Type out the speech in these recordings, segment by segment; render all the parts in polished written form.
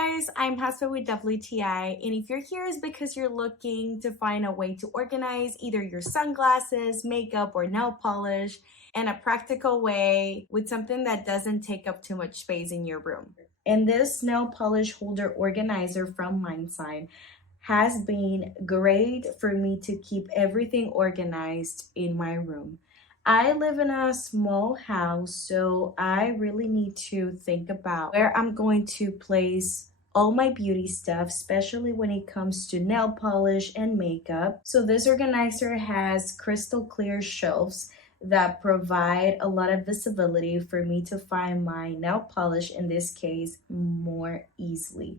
guys, I'm Hasba with WTI, and if you're here is because you're looking to find a way to organize either your sunglasses, makeup, or nail polish in a practical way with something that doesn't take up too much space in your room. And this nail polish holder organizer from MineSign has been great for me to keep everything organized in my room. I live in a small house, so I really need to think about where I'm going to place all my beauty stuff, especially when it comes to nail polish and makeup. So this organizer has crystal clear shelves that provide a lot of visibility for me to find my nail polish, in this case, more easily.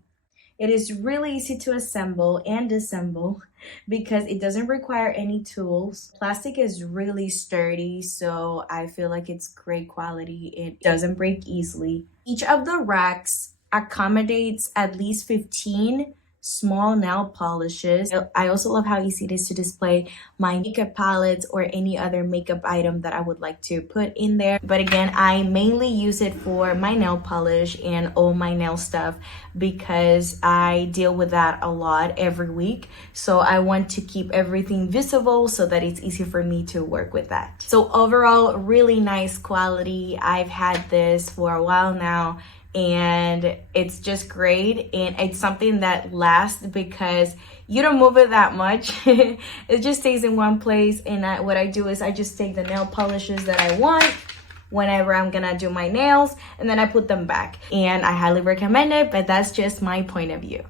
It is really easy to assemble and disassemble because it doesn't require any tools. Plastic is really sturdy, so I feel like it's great quality. It doesn't break easily. Each of the racks accommodates at least 15 small nail polishes. I also love how easy it is to display my makeup palettes or any other makeup item that I would like to put in there. But again, I mainly use it for my nail polish and all my nail stuff because I deal with that a lot every week. So I want to keep everything visible so that it's easy for me to work with that. So overall, really nice quality. I've had this for a while now, and it's just great, and it's something that lasts because you don't move it that much. It just stays in one place, and what I do is I just take the nail polishes that I want whenever I'm gonna do my nails, and then I put them back, and I highly recommend it, but that's just my point of view.